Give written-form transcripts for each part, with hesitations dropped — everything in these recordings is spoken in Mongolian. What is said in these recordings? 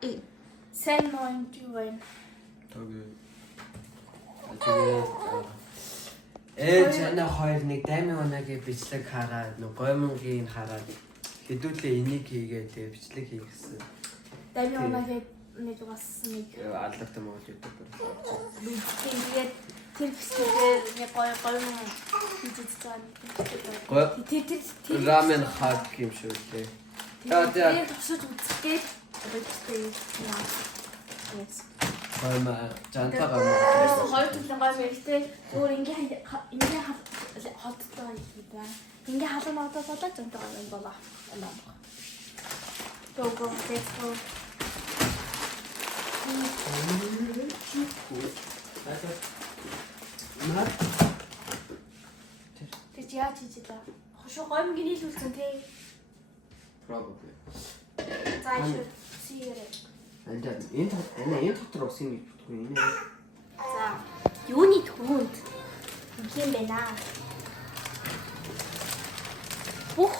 Сайн ноён байна. Тэгээд чана хоёр нэг дайны онагийн бичлэг хараад нэг гомонгийн хараад хэдүүлээ энийг хийгээд тэгээ бичлэг хийх гэсэн. Дайны онагийн нэг бас нэг алдартай Монгол ютубер. Тэгээд тэр бичлэгээр нэг гомон хийж байгаа. Тэр рамен хаг юм шүү дээ. Тэгээд тусаж үзгээд бэлттэй яа. Yes. Гомон жантагаа хоёр төрлийн гомон ихтэй өөр ингээ холддог юм байна. Ингээ халуун одоо болоод жантаа гомон болоо. Төгөө тэско. Тэг яа чижлаа. Хошоо гомон гинэлүүлсэн тий. Probably. Заашгүй сигарэ. Энэ дотор ус юм бүтгүй энэ. За, юуны түүнд юм байна. Бүх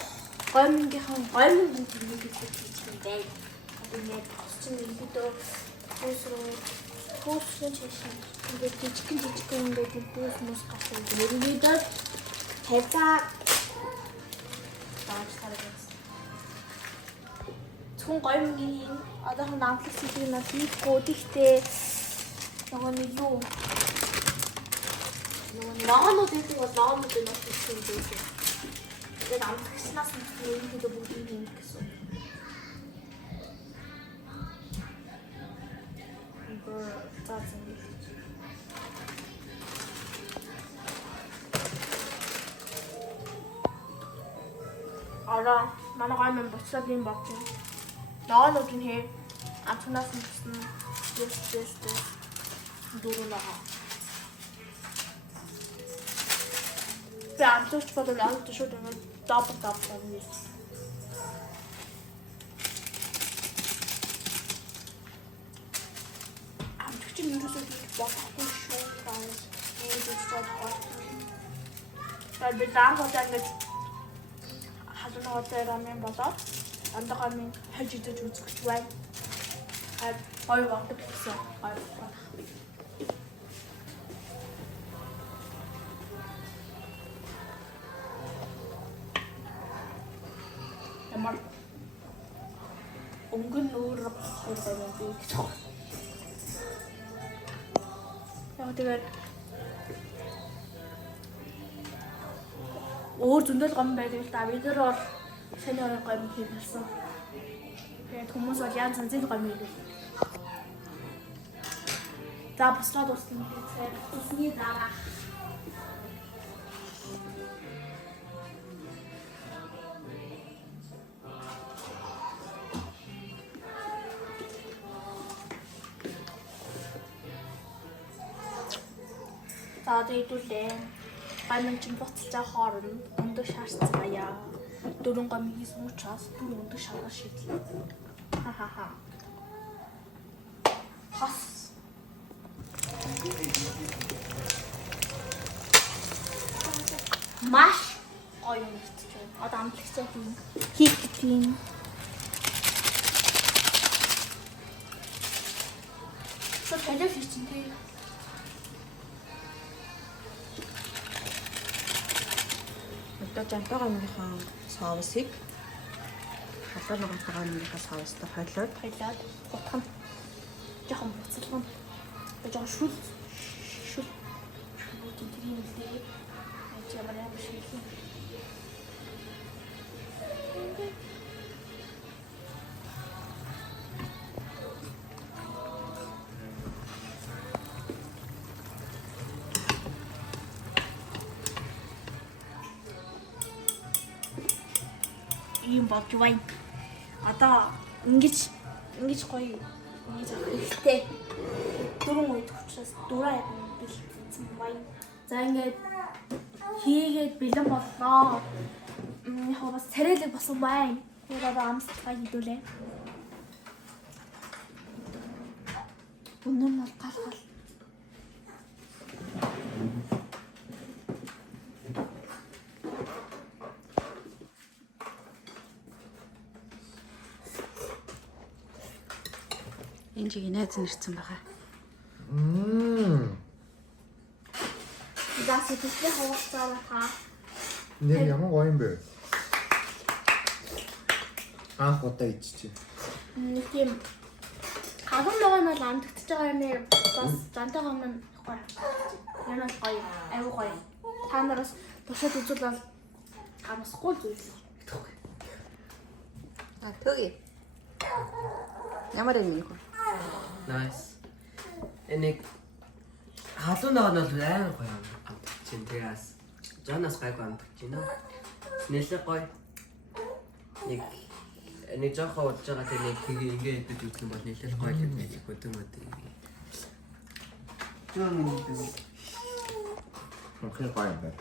гомонгийнхан гомонгийн түүнийг хийж юм байна. Тэгээд осчин илүүдөө хөөсрөө чишээ. Тэгээд жижигхэн ингээд бүүс мус гасан. Нэрнийдээ тавьцаа тааж тарах. Хүн гомонгийн одоохон намтлах зүйлийг нь хийхгүй гэхдээ нөгөө нэг юу ногоонууд гэдэг бол ногоонуудын нас гэсэн юм дээ. Тэгээд амтгчнаас нь ерөнхийдөө бүгдийг юм гэсэн. Заасан юм. Араа манай гомон боцлог юм багч. Ногоонууд нь хээ амтнаас нь гэсэн тест дөрөнөө. Амтч бодол амт шүү дээ дабл юм. Амтч нь юусоо болохгүй шүү дээ. Энэ зөвхөн хот. Би заавал ингэж халуун хоолой рамен болоод андагамын хаж идэж үзэж байна. Хоёр багт гэсэн. Ямар өнгөн нүүр болсон би гэж. Яг тэгээд өөр зөндөл гом байдаг л да. Бид нар бол саний орой гом хийсэн. Тэгээд хүмүүс бол янз янзын гом хийдэг. За буслаад усны хэрэг усны дараа. За дээдүүлээ. Гомон чинь буцалцаа хооронд өндөр шаарцгаая. Дөрөн гомын хийсэн учраас бүр өндөр шааргал шийдлээ. Ха. Хас. Маш гоё юм гэж байна. Одоо амтлагцаа хийх гэдэг юм. Шууд хэлэх чинь тий. Одоо жантаагийнхаа соусыг халуун гантаагийнхаа соустой хойлоод утгах. Жохон буцалган. Жохон шүл. Тийм үлдээ. Ямар юм шиг. Ийм болж байна. Одоо ингэж гоё ингэж ихтэй дөрөв үед учраас дураа бэлдсэн байна. За ингээд хийгээд бэлэн боллоо. Яг бас царайлаг болсон байна. Тэгээд одоо амсцгаа хийдүүлээ. Өнөө нь бол гал. энэ чигийн найз нэрсэн байгаа. За сэтгэлээ хуваалцаа та. нэр ямар гоё юм бэ? Анх удаа иччихэ. Нэг тийм хагам байгаа нь бол амтгдж байгаа юм бас зантайгаа маань гоё. Энэ бол гоё. Аюу гоё. Та нараас туршаад үзвэл хамсахгүй зүйл. А төги. Ямар юм бэ? Nice. Энийг халуун байгаа нь бол амар гоё юм. Чин тэгээс Жанас гайгүй амтгч байна. Нэлээ гоё. Нэг жоохон удаж байгаа тэр нэг тийг ингээд идэж үзэх юм бол нэлээд гоё юм байна. Хөдөн хөдөө. Окей, гоё юм байна.